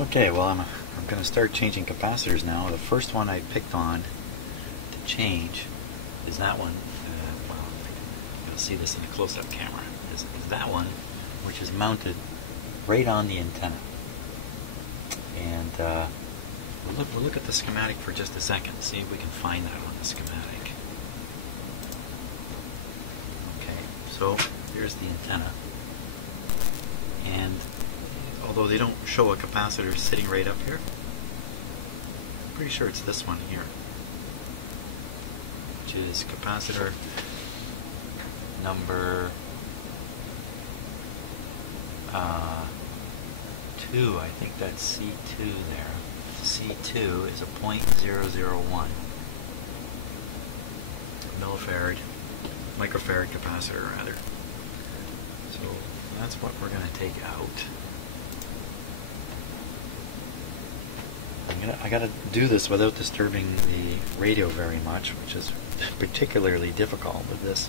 Okay, well I'm going to start changing capacitors now. The first one I picked on to change is that one. Well, you'll see this in a close-up camera. Is that one, which is mounted right on the antenna. And we'll look at the schematic for just a second. See if we can find that on the schematic. Okay, so here's the antenna. And although they don't show a capacitor sitting right up here, I'm pretty sure it's this one here, which is capacitor number 2. I think that's C2 there. C2 is a 0.001 microfarad capacitor rather. So that's what we're going to take out. I got to do this without disturbing the radio very much, which is particularly difficult with this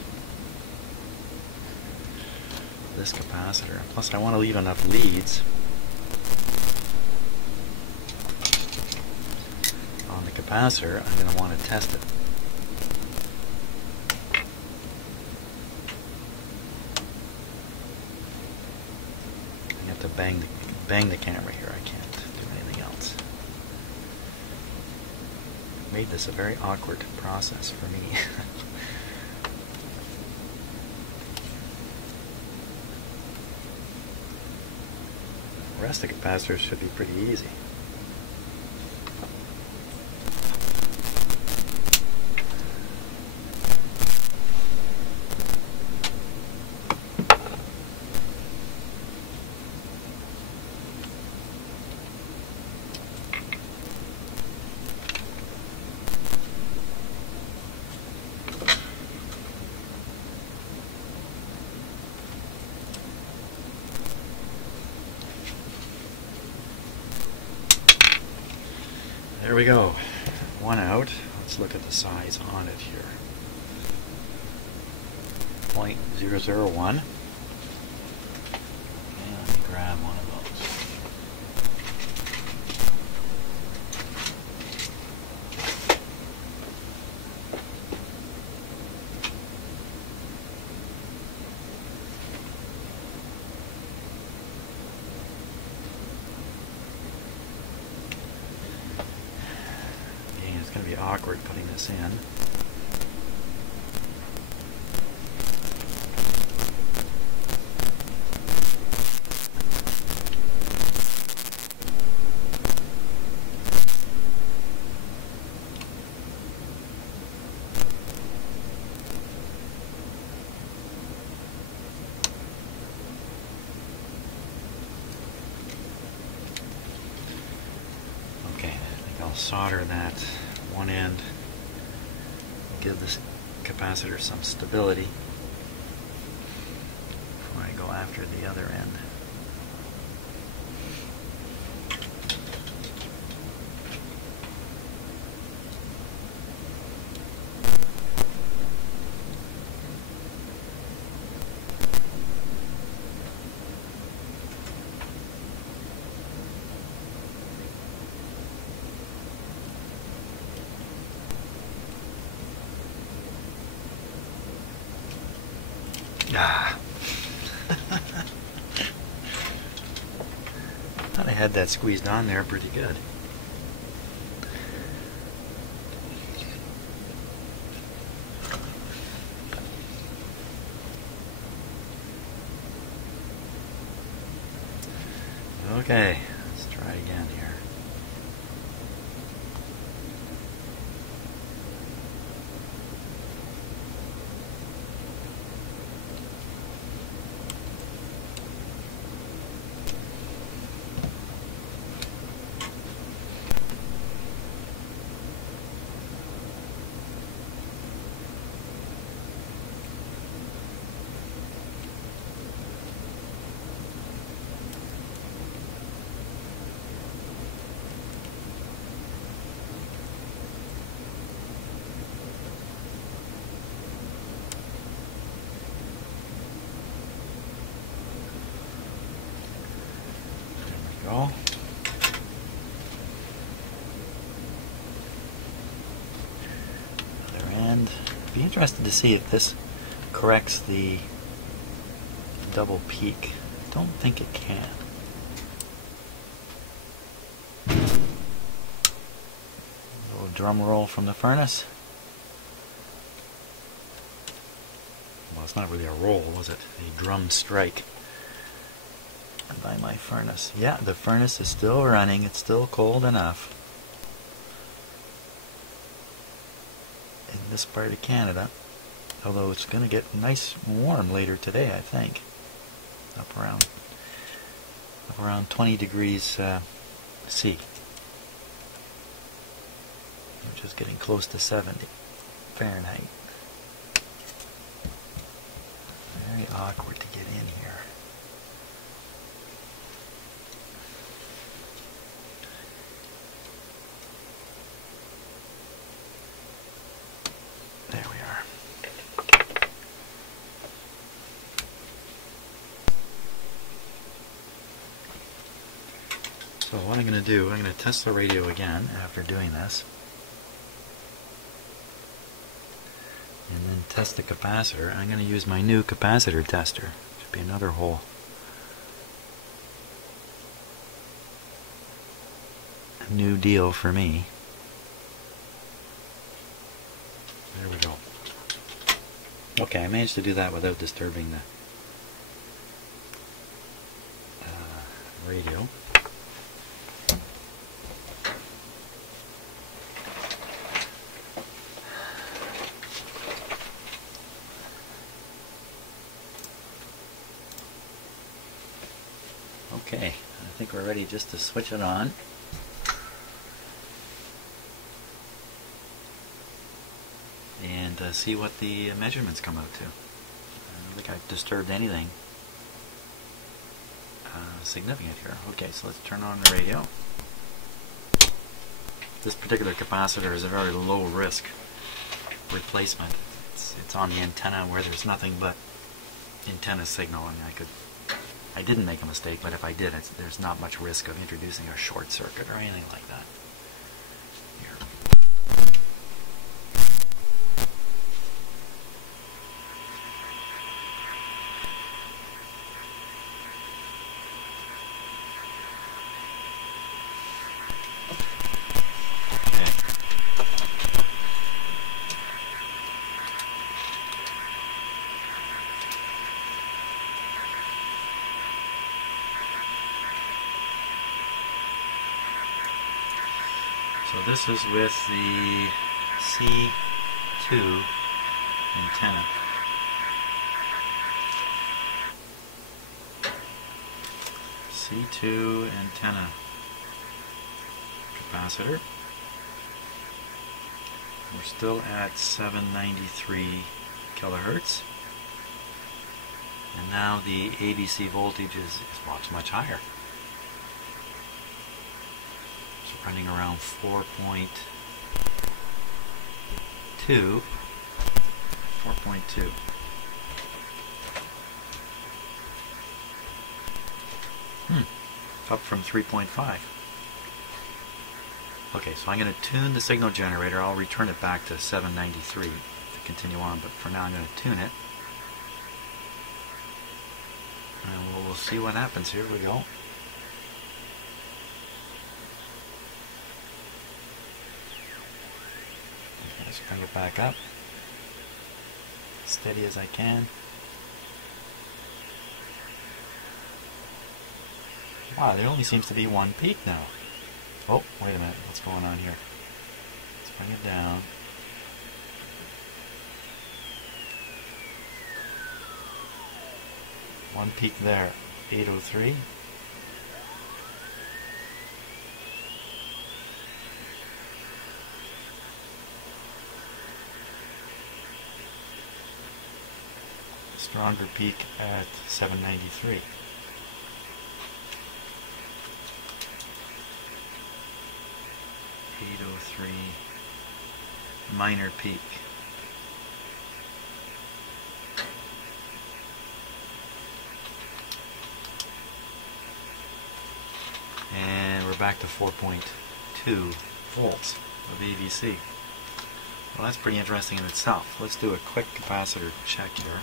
capacitor. Plus, I want to leave enough leads on the capacitor. I'm going to want to test it. I have to bang the camera here. I can't do anything else. Made this a very awkward process for me. The rest of the capacitors should be pretty easy. There we go. One out. Let's look at the size on it here. 0.001. And let me grab one of those. It's going to be awkward putting this in. Okay, I think I'll solder that one end, give this capacitor some stability before I go after the other end. Ah. Thought I had that squeezed on there pretty good. Okay, let's try again here. Go. interested to see if this corrects the double peak. I don't think it can. A little drum roll from the furnace. Well, it's not really a roll, was it? A drum strike by my furnace. Yeah, the furnace is still running. It's still cold enough in this part of Canada, although it's going to get nice warm later today, I think. Up around 20 degrees C, which is getting close to 70 Fahrenheit. Very awkward to get in here. There we are. So what I'm going to do, I'm going to test the radio again after doing this. And then test the capacitor. I'm going to use my new capacitor tester. Should be another hole. A new deal for me. There we go. Okay, I managed to do that without disturbing the radio. Okay, I think we're ready just to switch it on. And see what the measurements come out to. I don't think I've disturbed anything significant here. Okay, so let's turn on the radio. This particular capacitor is a very low risk replacement. It's on the antenna where there's nothing but antenna signal, and I didn't make a mistake, but if I did, there's not much risk of introducing a short circuit or anything like that. Here. So this is with the C2 antenna. C2 antenna capacitor. We're still at 793 kilohertz. And now the ABC voltage is much higher. Running around 4.2. Up from 3.5. Okay, so I'm going to tune the signal generator. I'll return it back to 793 to continue on, but for now I'm going to tune it. And we'll see what happens. Here we go. Let's bring it back up, steady as I can. Wow, there only seems to be one peak now. Oh, wait a minute, what's going on here? Let's bring it down. One peak there, 803. Stronger peak at 793. 803. Minor peak. And we're back to 4.2 volts of ABC. Well, that's pretty interesting in itself. Let's do a quick capacitor check here.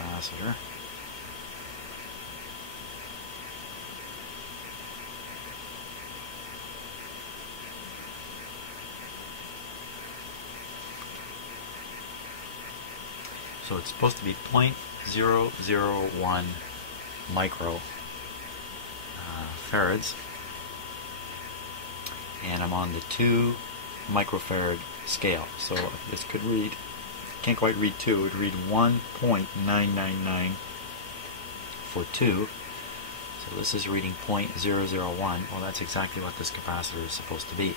Capacitor. So it's supposed to be 0.001 micro farads, and I'm on the 2 microfarad scale. So this could read, can't quite read 2, it would read 1.999 for 2. So this is reading 0.001. Well, that's exactly what this capacitor is supposed to be.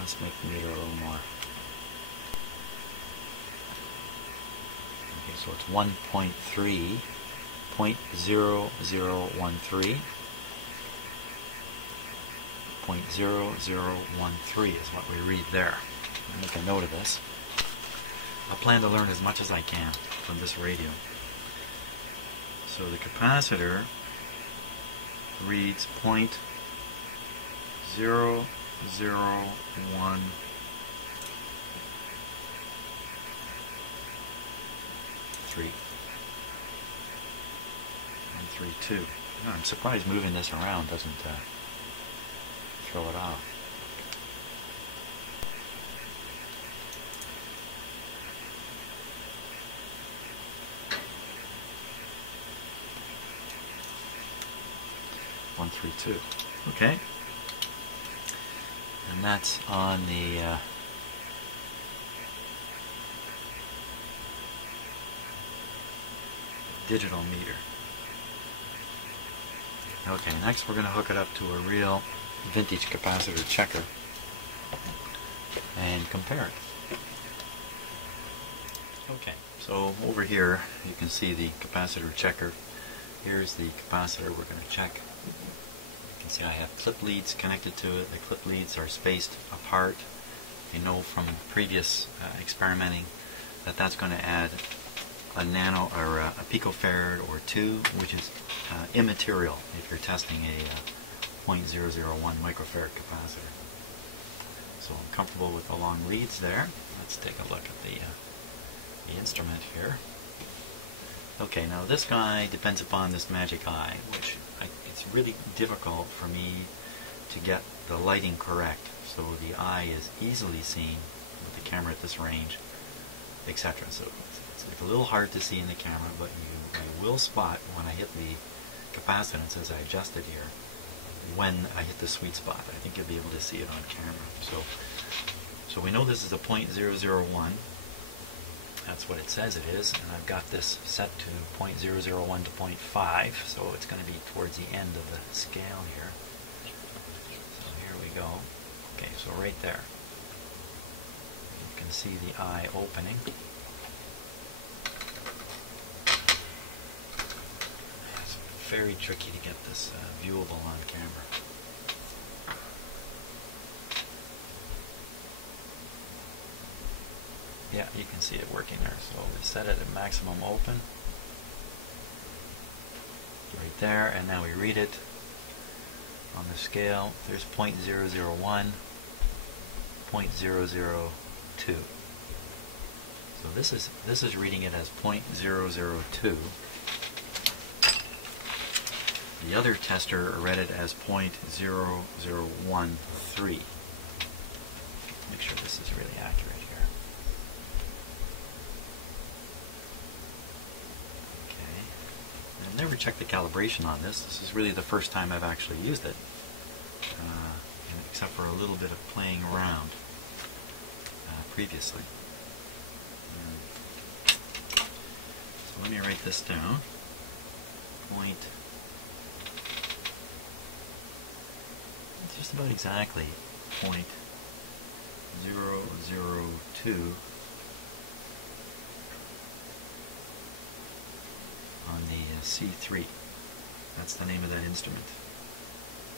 Let's make the meter a little more. Okay, so it's 1.3, 0.0013. 0.0013 is what we read there. I'll make a note of this. I plan to learn as much as I can from this radio. So the capacitor reads 0.001 132. I'm surprised moving this around doesn't throw it off. .132. Okay. And that's on the digital meter. Okay, next we're going to hook it up to a real vintage capacitor checker and compare it. Okay, so over here you can see the capacitor checker. Here's the capacitor we're going to check. You can see I have clip leads connected to it. The clip leads are spaced apart. You know from previous experimenting that that's going to add a nano or a picofarad or 2, which is immaterial if you're testing a 0.001 microfarad capacitor. So I'm comfortable with the long leads there. Let's take a look at the instrument here. Okay, now this guy depends upon this magic eye, which it's really difficult for me to get the lighting correct. So the eye is easily seen with the camera at this range, etc. So it's a little hard to see in the camera, but you will spot when I hit the capacitance as I adjust it here, when I hit the sweet spot. I think you'll be able to see it on camera. So we know this is a 0.001. That's what it says it is, and I've got this set to 0.001 to 0.5, so it's going to be towards the end of the scale here. So here we go. Okay, so right there. You can see the eye opening. It's very tricky to get this viewable on camera. Yeah, you can see it working there. So we set it at maximum open. Right there, and now we read it on the scale. There's 0.001, 0.002. So this is reading it as 0.002. The other tester read it as 0.0013. Make sure this is really accurate here. Okay. I've never checked the calibration on this. This is really the first time I've actually used it, except for a little bit of playing around previously. So let me write this down. It's just about exactly 0.002 on the C3. That's the name of that instrument.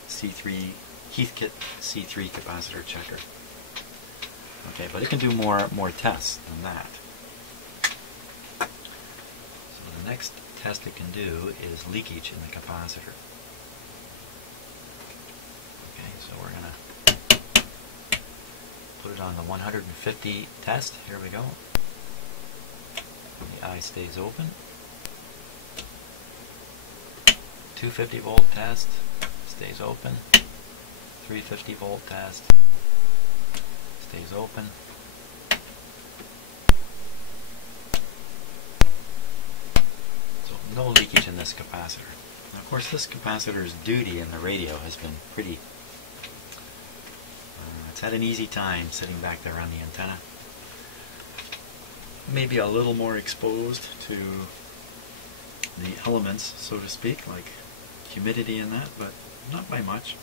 C3 Heathkit C3 capacitor checker. Okay, but it can do more tests than that. So the next test it can do is leakage in the capacitor. Okay, so we're going to put it on the 150 test. Here we go. The eye stays open. 250 volt test stays open. 350 volt test stays open. So no leakage in this capacitor. Now, of course, this capacitor's duty in the radio has been pretty. It's had an easy time sitting back there on the antenna. Maybe a little more exposed to the elements, so to speak, like humidity and that, but not by much.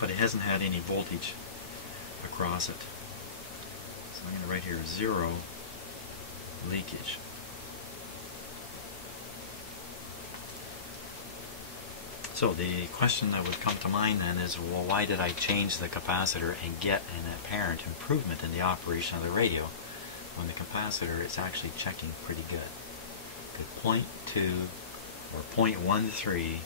But it hasn't had any voltage across it. So I'm going to write here 0 leakage. So the question that would come to mind then is, well, why did I change the capacitor and get an apparent improvement in the operation of the radio when the capacitor is actually checking pretty good? Could 0.2 or 0.13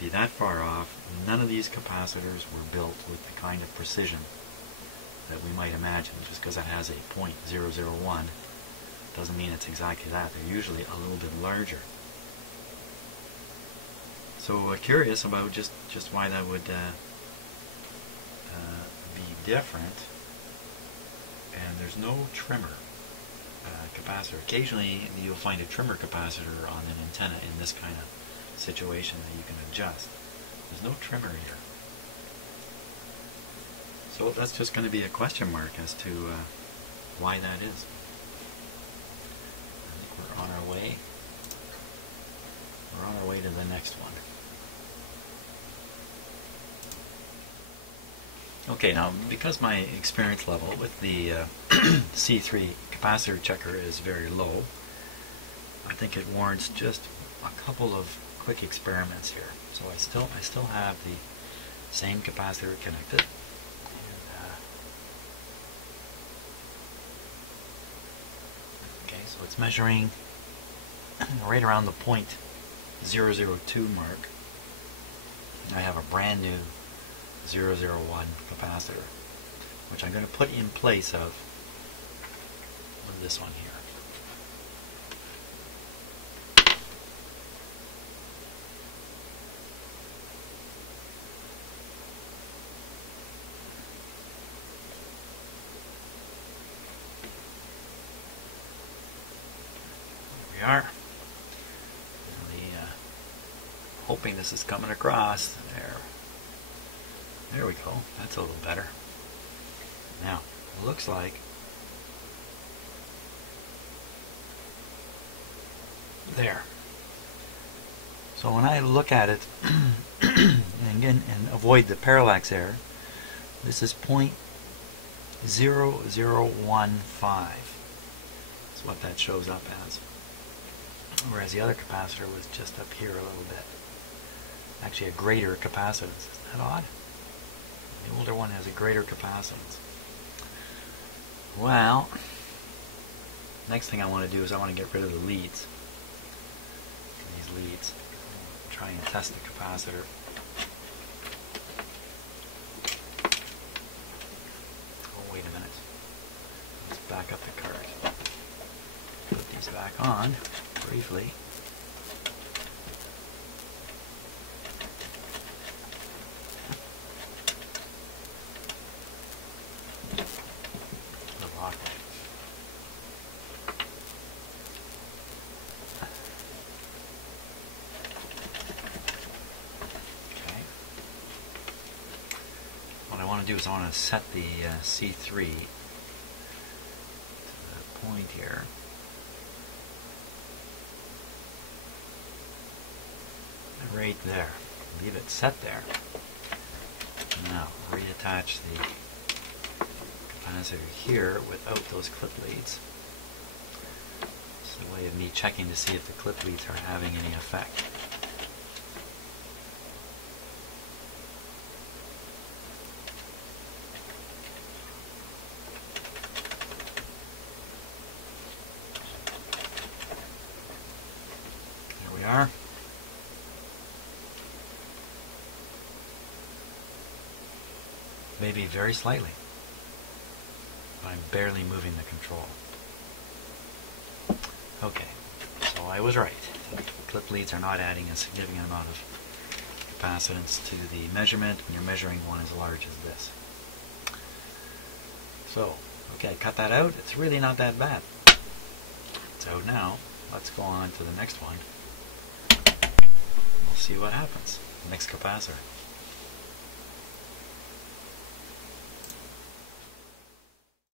be that far off? None of these capacitors were built with the kind of precision that we might imagine. Just because it has a 0.001 doesn't mean it's exactly that. They're usually a little bit larger. So curious about just why that would be different. And there's no trimmer capacitor. Occasionally you'll find a trimmer capacitor on an antenna in this kind of situation that you can adjust. There's no trimmer here. So that's just going to be a question mark as to why that is. I think we're on our way. We're on our way to the next one. Okay, now because my experience level with the C3 capacitor checker is very low, I think it warrants just a couple of quick experiments here. So I still have the same capacitor connected. Okay, so it's measuring right around the 0.002 mark. I have a brand new 001 capacitor, which I'm going to put in place of this one here. There we are. Hoping this is coming across. There we go. That's a little better. Now, it looks like there. So when I look at it and again and avoid the parallax error, this is 0.0015. That's what that shows up as. Whereas the other capacitor was just up here a little bit. Actually a greater capacitance. Isn't that odd? The older one has a greater capacitance. Well, next thing I want to do is I want to get rid of the leads. These leads. Try and test the capacitor. Oh, wait a minute. Let's back up the card. Put these back on briefly. Do is I want to set the C3 to the point here. Right there. Leave it set there. Now reattach the capacitor here without those clip leads. It's a way of me checking to see if the clip leads are having any effect. we are. Maybe very slightly. I'm barely moving the control. Okay, so I was right. Clip leads are not adding a significant amount of capacitance to the measurement when you're measuring one as large as this. So, okay, cut that out. It's really not that bad. It's out now. Let's go on to the next one. We'll see what happens. Next capacitor.